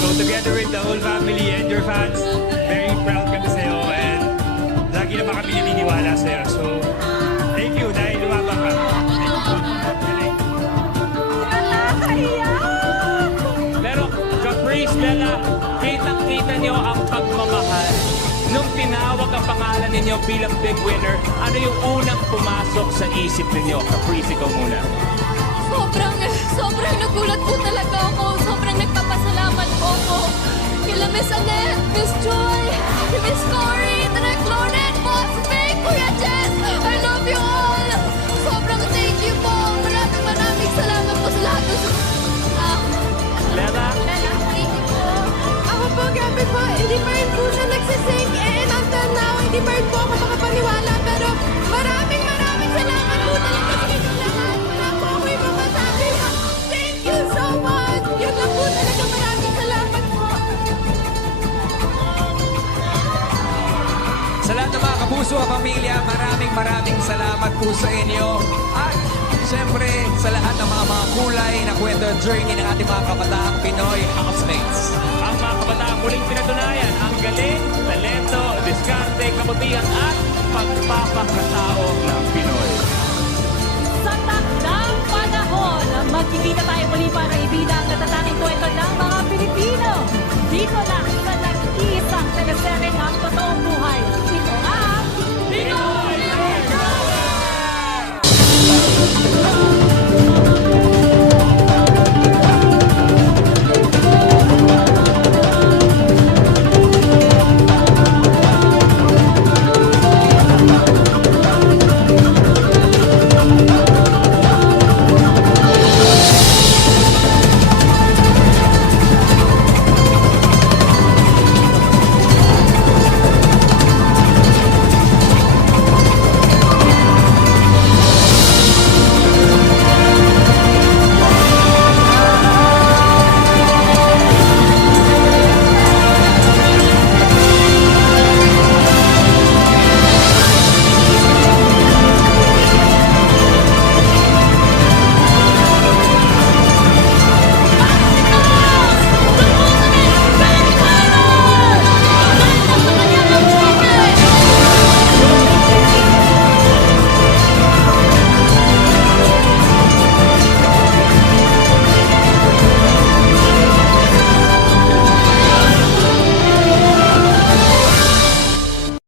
So together with the whole family and your fans, very proud kami sa'yo and lagi naman kami naniniwala sa'yo. So, thank you dahil lumabang ka. Pero, Caprice, Bella, kitang-kita niyo ang pagmamahal. Nung tinawag ang pangalan ninyo bilang big winner, ano yung unang pumasok sa isip ninyo? Caprice, ikaw muna. Sobrang nagulat po talaga ako. Sobrang nagpapasalamat po ako. Kila Miss Annette, Miss Joy, Miss Cory, Direk Loren, Boss Vic, Kuya Jess, I love you all. Sobrang thank you po. Maraming salamat po sa lahat. Bella? Thank you po. Ako po, grabe po. Hindi pa rin po siya nagsisink in. Until now, hindi pa rin po ako makapaniwala. Pero maraming salamat po talaga sa inyong lahat. Wala po ako yung masasabi. Thank you so much. Yun lang po talaga. Maraming salamat po. Sa lahat ng mga kapuso at pamilya, maraming salamat po sa inyo. At siyempre, sa lahat ng mga kulay na kwento at journey ng ating mga kabataang Pinoy housemates. Ang mga kabataang muling pinatunayan ang galing, talento, diskarte, kabutihan at pagpapakatao ng Pinoy. Sa takdang panahon, magkikita tayo muli para ibida ang natatanging kwento ng mga